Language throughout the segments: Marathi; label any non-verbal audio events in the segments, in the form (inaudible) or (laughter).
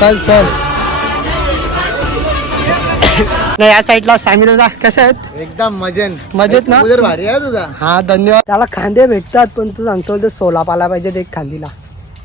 चल चल. नाही या साईडला सामी दादा कसे आहेत? एकदम मजेन. मजेत ना? उदर भारी आहे तुझा. हा धन्यवाद. त्याला खांदे भेटतात पण तू सांगतो ते सोला पाला पाहिजे एक खांदीला.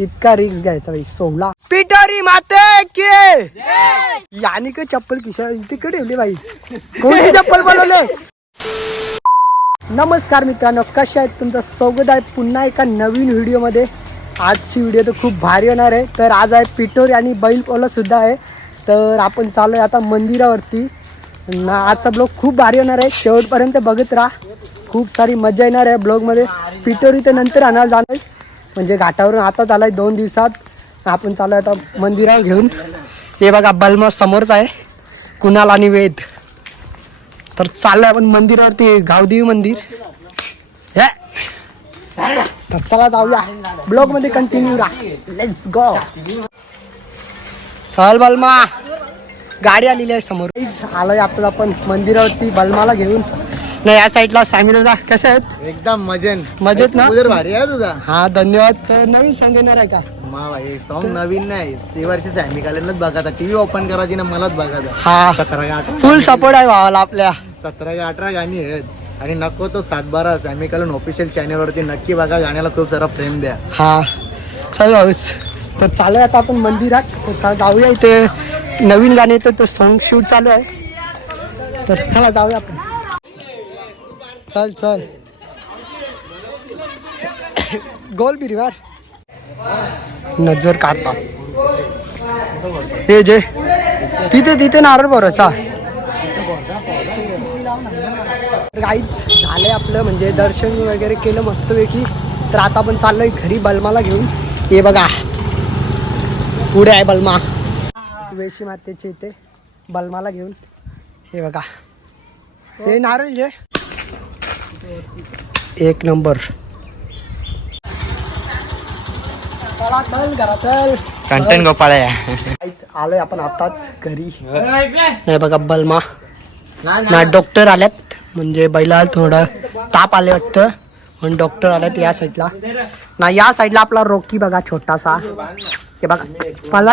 इतका रिक्स घ्यायचा भाई सोला. पिटारी माते के! यानी का चप्पल किशा तिकडे ठेवली बाई. (laughs) कोणती चप्पल बनवले? नमस्कार मित्रांनो कशा आहेत तुमचं? स्वागत आहे पुन्हा एका नवीन व्हिडिओमध्ये आजची व्हिडिओ तर खूप भारी होणार आहे. तर आज आहे पिठोरी आणि बैल सुद्धा आहे. तर आपण चालू आहे आता मंदिरावरती. ना आजचा ब्लॉग खूप भारी होणार आहे. शेवटपर्यंत बघत राहा. खूप सारी मजा येणार आहे ब्लॉगमध्ये पिठोरी तर नंतर आणायला जाणार. आहे. म्हणजे घाटावरून आता चालू आहे दोन दिवसात. आपण चालू आहे आता मंदिरावर घेऊन. हे बघा बलमा समोरच आहे. कुणाल आणि वेद तर चाललोय आपण मंदिरावरती गावदेवी मंदिर. हे. तर चला जाऊया. ब्लॉगमध्ये कंटिन्यू राहा. लेट्स गो चल बलमा. गाडी आलेली आहे समोर. आलोय आता आपण मंदिरावरती बलमाला घेऊन. नाही या साईडला दादा कसे आहेत? एकदम मजेन मजेत ना? भारी आहे तुझा. हा धन्यवाद. तर नवीन सॉंग येणार आहे का? मा सॉन्ग नवीन नाही. सेवर्षी सॅमी कालेनच बघायचा टीव्ही ओपन करायची ना मलाच बघायचा हा. सतरा फुल सपोर्ट आहे भावाला आपल्या. सतरा अठरा गाणी आहेत. आणि नको तो सातबारा सॅमी कालन ऑफिशियल चॅनलवरती नक्की बघा गाण्याला खूप सारा प्रेम द्या. हा. चल भाऊस तर चालू आहे आता आपण मंदिरात. तर चला जाऊया इथे. नवीन गाणे येतं तर सॉन्ग शूट चालू आहे. तर चला जाऊया आपण. चल चल. गोल बिरीवार. नजर काढता. हे जे. तिथे तिथे नारळ भरायचा काहीच झालंय आपलं म्हणजे दर्शन वगैरे केलं मस्तपैकी. तर आता आपण चाललोय घरी बलमाला घेऊन. हे बघा. पुढे आहे बलमा. वेशी मातेचे इथे बलमाला घेऊन. हे बघा. हे नारळ जे एक नंबर. चला चल घरा चल. कंटेंट गोपाळ काहीच आलोय आपण आताच घरी. नाही बघा बलमा. ना डॉक्टर आल्यात. म्हणजे बैलाला थोडं ताप आले वाटतं. म्हणून डॉक्टर आल्यात या साईडला ना या साईडला आपला रोकी बघा छोटासा. हे बघा. मला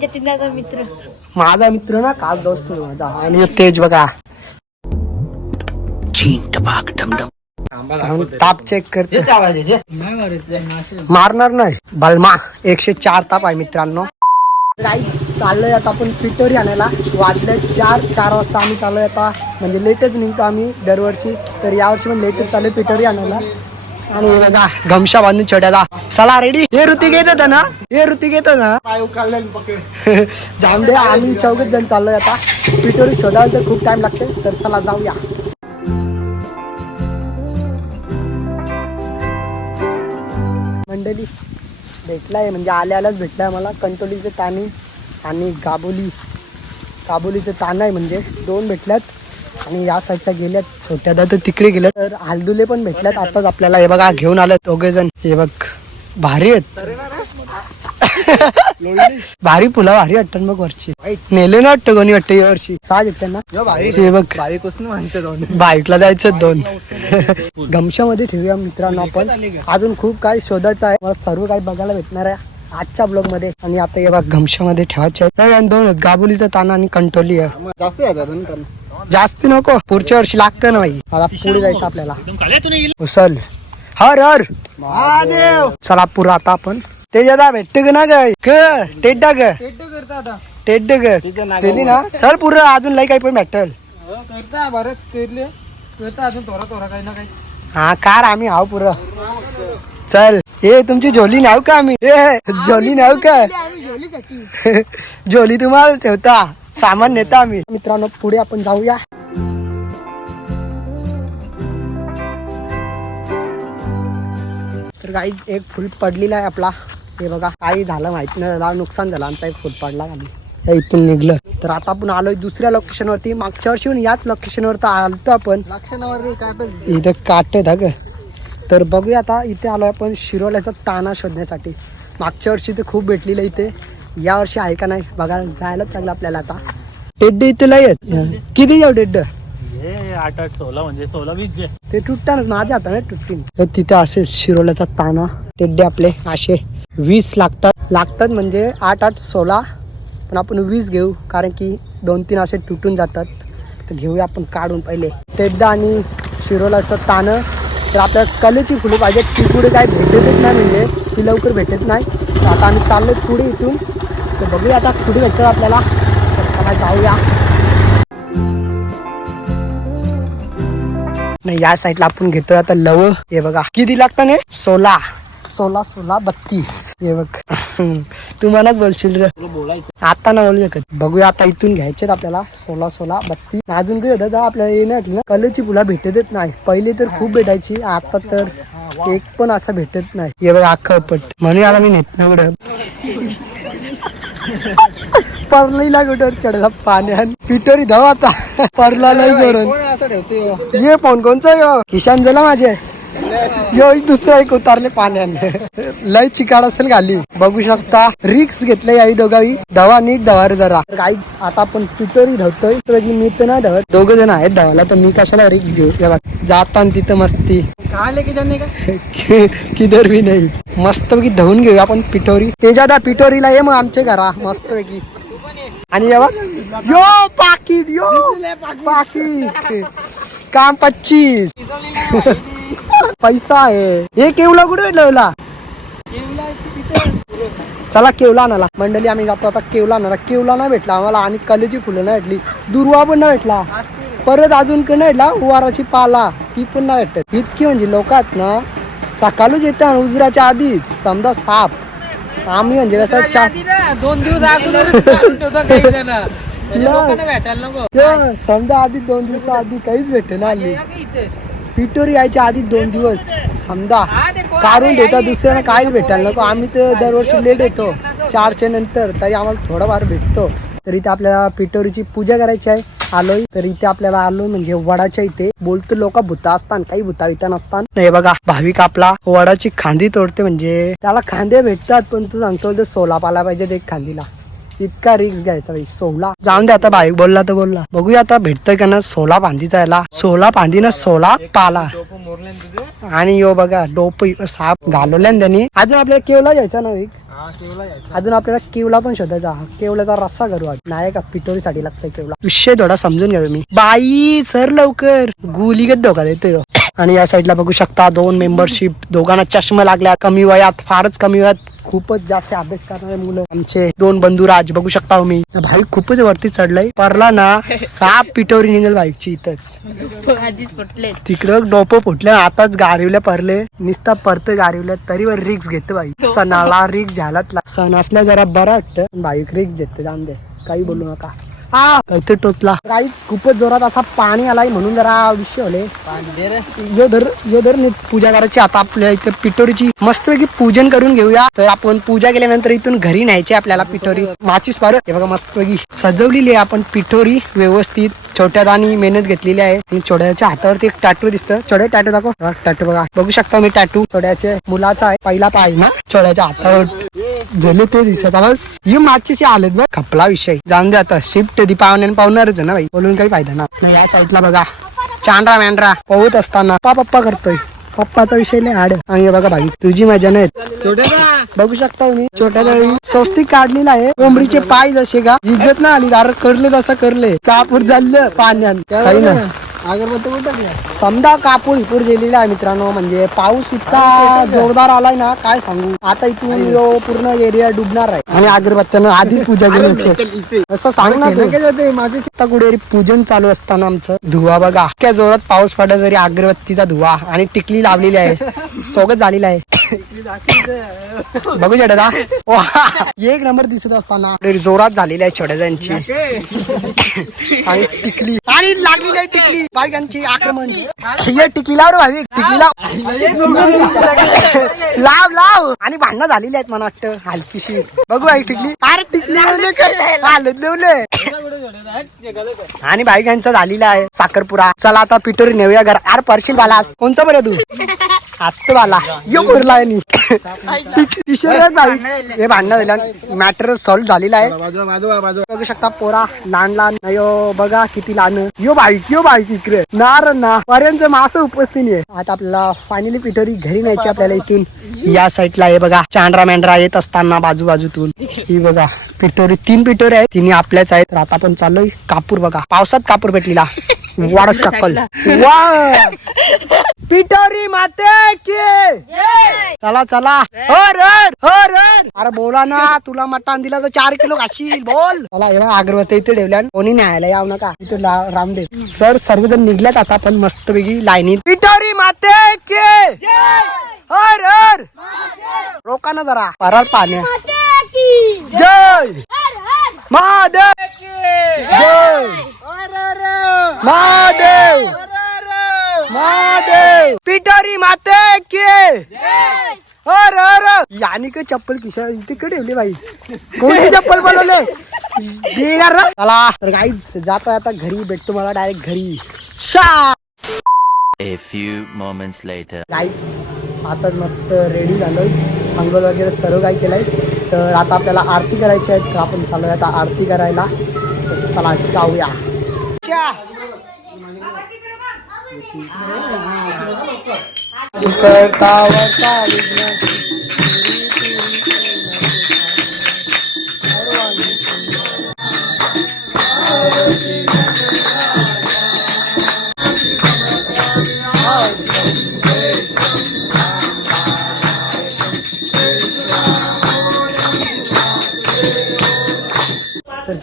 जतीनदाचा मित्र. माझा मित्र ना काल दोस्त माझा. आणि तेज बघा. ताप चेक करते. मारणार नाही. बलमा एकशे चार ताप आहे मित्रांनो. काही चाललोय आता आपण पिटोरी आणायला. वाजले चार चार वाजता आम्ही चाललोय आता. म्हणजे लेटच निघतो आम्ही दरवर्षी. तर यावर्षी पण लेटच चालू पिटोरी आणायला. आणि बघा गमशा बांधून छोट्याला. चला रेडी हे ऋतिक येत होता ना? हे ऋतिक येत ना? (laughs) दे आम्ही चौघच जण चाललोय आता. पिटोरी शोधायला तर खूप टाइम लागते. तर चला जाऊया. मंडळी भेटलाय म्हणजे आल्या आल्याच भेटलाय मला. कंटोलीचे ताणी आणि गाबोली. काबोलीचे ताण आहे म्हणजे दोन भेटल्यात. आणि या साईडला गेल्यात. छोट्या तर तिकडे गेल्यात. तर हालदुले पण भेटल्यात. आताच आपल्याला हे बघा घेऊन आलेत दोघे जण. हे बघ भारी आहेत. (laughs) भारी पुला भारी वाटतात मग वरची. नेले ना वाटतं कोणी वाटतं या वर्षी सहा हे बघ. बाईकला जायचं दोन. (laughs) गमशामध्ये ठेवूया मित्रांनो आपण. अजून खूप काही शोधायचं आहे. मला सर्व काही बघायला भेटणार आहे आजच्या ब्लॉगमध्ये आणि आता हे बघ गमशामध्ये ठेवायचे आहे. दोन. गाबुलीचं ताना आणि कंटोली आहे. जास्त. जास्त नको. पुढच्या वर्षी लागतं ना भाई आता पुढे जायचं आपल्याला. उसल. हर हर. महादेव. चला पुरा आता आपण. ते जदा भेटत ग ना ग. ग टेड्डा ग. टेड्ड ग. चली ना. चल पुरं अजून लई काही पण भेटल. हा कार आम्ही हाव पुरं. चल. ए तुमची झोली नाव का आम्ही? ए झोली नाव का? (laughs) झोली तुम्हाला ठेवता. सामान नेता आम्ही. मित्रांनो पुढे आपण जाऊया. तर काहीच एक फुल पडलेला आहे आपला. हे बघा काही झालं माहिती नाही झालं नुकसान झालं आमचा एक फुल पडला खाली हे इथून निघलं. तर आता आपण आलोय दुसऱ्या लोकेशन वरती. मागच्या वर्षी पण याच लोकेशन वरती आलतो आपण. इथे काटे ग. तर बघूया आता इथे आलोय आपण शिरोल्याचा ताना शोधण्यासाठी. मागच्या वर्षी ते खूप भेटलेलं इथे. या वर्षी आहे का नाही बघा जायलाच लागलं आपल्याला आता. टेड्ड इथे लय आहेत. किती जाऊ टेड्ड आठ आठ सोळा म्हणजे सोळा वीस ते तुटताना माझ्या हाताने तुटतील. तर तिथे असे शिरोल्याचा ताना टेड्डे आपले असे वीस लागतात. लागतात म्हणजे आठ आठ सोळा पण आपण वीस घेऊ कारण की दोन तीन असे तुटून जातात. तर घेऊया आपण काढून पहिले. तेबदा आणि शिरोलाचं तानं तर आपल्याला कलेची फुलं पाहिजे ती पुढे काय भेटतच नाही म्हणजे ती लवकर भेटत नाही. तर आता आम्ही चाललो पुढे इथून. तर बघूया आता पुढे भेटतो आपल्याला. तर चला जाऊया. नाही या साईडला आपण घेतोय आता लव. हे बघा. किती लागतं नाही सोला सोला सोला बत्तीस. हे बघ. (laughs) तू मलाच बोलशील रे आता ना बोलू शकत. बघूया आता इथून घ्यायचेत आपल्याला. सोला सोला बत्तीस. अजून काही होतं तर आपल्याला येणार ना? कलरची फुला भेटतच नाही. पहिले तर खूप भेटायची. आता तर एक पण असं भेटत नाही. हे बघ अख्खं पट. म्हणून याला मी नेत नाही परलीला कुठं चढला पाण्यात पिटोरी धाव आता. परला नाही करून ये फोन कोणचा यो किशान झाला माझे. यो दुसरं एक उतारले पाण्याने. लय चिकाड असेल खाली बघू शकता रिक्स घेतले आई दोघाही धवा नीट धवा रे जरा. गाईज आता आपण पिटोरी धावतोय तर मी तर नाही धावत दोघ जण आहेत धावायला तर मी कशाला रिक्स घेऊ? जाताना तिथं मस्ती. काय की त्यांनी का किधर भी नाही. मस्त पैकी धावून घेऊया आपण पिटोरी तेजादा पिटोरीला ये मग आमच्या घरा. मस्त पैकी आणि यो पाकिट यो. पाकिट. काम पच्चीस. पैसा आहे. हे केवला कुठे ठेवला चला केवला आणाला मंडळी आम्ही जातो आता केवला आणाला केवला नाही भेटला आम्हाला आणि कलेची फुलं नाही भेटली. दुर्वा पण नाही भेटला. परत अजून का नाही भेटला? उवाराची पाला. ती पण नाही भेटत इतकी म्हणजे लोक आहेत ना सकाळच येतात उजराच्या आधीच. समजा साप. आम्ही म्हणजे कसं चा- दोन दिवस अगोदर समजा आधी दोन दिवस आधी काहीच भेटे ना आली पिटोरी यायच्या आधी दोन दिवस. समजा. काढून देता दुसऱ्याला काहीच भेटायला नको. आम्ही तर दरवर्षी लेट येतो. चारच्या नंतर. तरी आम्हाला थोडाफार भेटतो. तर इथे आपल्याला पिटोरीची पूजा करायची आहे. आलोय. तर इथे आपल्याला आलो म्हणजे वडाच्या इथे. बोलतो लोक भूता असतात काही भूता विता नसतात नाही बघा भाविक आपला वडाची खांदी तोडते म्हणजे त्याला खांदे भेटतात पण तू सांगतो तर सोला पाला पाहिजे एक खांदीला. इतका रिक्स घ्यायचा भाई सोला. जाऊन दे आता बाईक बोलला तर बोलला. बघूया आता भेटतोय का ना सोला फांदीचा याला. सोला फांदी ना सोला पाला. आणि यो बघा डोप साप घालवल्या ना त्यांनी. अजून आपल्याला केवला जायचा ना एक? अजून आपल्याला केवला पण शोधायचा. केवल्याचा रस्सा करू आज. नाही का पिटोरीसाठी लागतंय केवला. विषय थोडा समजून घ्या तुम्ही. बाई सर लवकर. गुलीगत धोका देतोय. आणि या साईडला बघू शकता दोन मेंबरशिप दोघांना चष्मा लागल्या कमी वयात फारच कमी वयात. खूपच जास्त अभ्यास करणारे मुलं. आमचे दोन बंधू राज बघू शकता तुम्ही. भाई खूपच वरती चढलंय. परला ना साप पिटोरी निघेल बाईकची इथंच. आधीच पटले तिकडं डोपं फुटलं आताच गारिवल्या परले. निस्ता परत गारिवल्या तरी वर रिक्स घेते बाई. सणाला रिक्स झालाच ला- सण असल्या जरा बरं वाटतं बाईक रिक्स घेते जाऊन दे. काही बोलू नका. हा. काहीतरी टोचला. काहीच खूपच जोरात असा पाणी आलाय म्हणून जरा विषय होले. यो धर यो धर पूजा करायची. आता आपल्या इथे पिटोरीची मस्तपैकी पूजन करून घेऊया. तर आपण पूजा केल्यानंतर इथून घरी न्यायची आपल्याला पिठोरी. माचीस पार. हे बघा मस्तपैकी सजवलेली आहे आपण पिठोरी व्यवस्थित. छोट्या मेहनत घेतलेली आहे. आणि छोड्याच्या हातावरती एक टॅटू दिसतं. छोड्या टॅटू दाखव. टॅटू बघा. बघू शकता मी टॅटू छोड्याचे मुलाचा आहे. पहिला पाय ना. छोड्याच्या हातावर. झाले ते दिसत बस. ही मागची आलेत बघ. खपला विषय. जाऊन दे आता. शिफ्ट दी पाहुण्याने पाहुणारच ना भाई बोलून काही फायदा ना या साईडला बघा. चांडरा मॅंड्रा पोहत असताना पा पप्पा करतोय. पप्पाचा विषय नाही आड. आणि हे बघा भाई तुझी मजा नाही. बघू शकता मी छोट्या वेळी स्वस्तिक काढलेला आहे. कोंबडीचे पाय जसे का इज्जत ना आली. अरे करले तसं करले. कापूर झालं पाण्यात. काही ना अगरबत्ती कुठं समजा कापूर इपूर गेलेला आहे मित्रांनो म्हणजे पाऊस इतका जोरदार आलाय ना काय सांगू? आता इथून यो पूर्ण एरिया डुबणार आहे. आणि अगरबत्त्यानं आधी पूजा केली होती. असं सांग ना तू. जाते माझे आता कुठे पूजन चालू असताना आमचं धुवा बघा. इतक्या जोरात पाऊस पडला तरी अगरबत्तीचा धुवा आणि टिकली लावलेली आहे. सोबत झालेला आहे. बघू छोट्या एक नंबर दिसत असताना. जोरात झालेली आहे जणांची आणि टिकली. आणि लागलेली आहे टिकली. बायकांची आक्रमण. ये टिकली लाव रे टिकली लाव लाव. लाव आणि भांडणं झालेली आहेत मला वाटतं हलकीशी. बघू बाई टिकली. अरे टिकली. आणि बाईकांचा झालेला आहे साखरपुरा. चला आता पिटोरी नेऊया घर अरे परशील बाला कोणचा बरं तू आस्तवाला यो भरला आहे हे भांडणं मॅटर सॉल्व झालेला आहे बघू शकता पोरा लहान लहान यो बघा किती लहान यो बाईक यो बाईक इकडे नार ना. पर्यंत मासं उपस्थित आहे आता आपल्याला फायनली पिठोरी घरी न्यायची आपल्याला इथून या साईडला हे बघा चांड्रा मेंढरा येत असताना बाजू बाजूतून ही बघा पिठोरी तीन पिठोरी आहेत तिने आपल्याच आहेत आता आपण चाललोय कापूर बघा पावसात कापूर भेटलेला वाढ शकल. (laughs) वा. पिठोरी माते की. चला चला. हर हर हर हर. अरे बोला ना तुला मटण दिला तर चार किलो खाशील. बोल. चला हे बघ, अगरबत्ती इथे ठेवल्या कोणी न्यायला याव नका. इथे ला- रामदेव. सर सर्वजण निघल्यात आता पण मस्त पैकी लाईनीत. पिठोरी माते के. हर हर. रोका ना जरा. परळ पाण्या. जय. महादेव जय। महादेव। महादेव। पिठोरी माते के। अर अर यानी काय चप्पल खिशा तिकडे ठेवली बाई. कोणती चप्पल बनवले? बेकार ना? चला. तर गाईच जाता आता घरी भेटतो मला डायरेक्ट घरी. शा. A few moments later. गाईच आता मस्त रेडी झालोय. अंघोळ वगैरे सर्व काही केलंय. तर आता आपल्याला आरती करायची आहे. तर आपण चालूया. आता आरती करायला. चला जाऊया. करतावरचा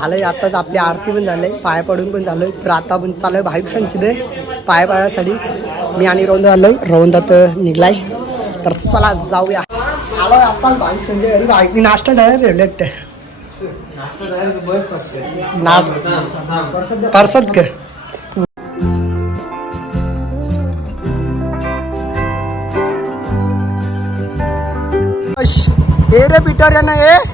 झालंय आताच आपली आरती पण झालंय पाया पडून पण झालोय तर आता पण चालू भाविक संचित. पाया पायासाठी मी आणि रोंद आलोय. रोंदात निघलाय. तर चला जाऊया. आलोय आताच भाविक संजय घरी. भाविक नाश्ता डायरेक्ट रेलेट ना परसत का ए रे पिटर ना ए ए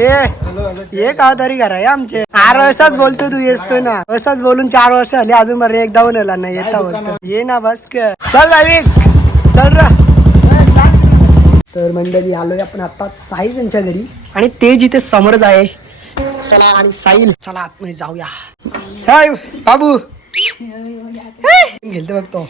हे का तरी करा हे आमचे. आर असाच बोलतो तू येतो ना. असंच बोलून चार वर्ष झाली अजून मला एकदा आला नाही येता बोलतो ये ना बस चल भाविक चल र. तर मंडळी आलोय आपण आता साहिल यांच्या घरी. आणि ते जिथे समोरच आहे. चला आणि साहिल चला आतमध्ये जाऊया. हाय बाबू. गेलते बघतो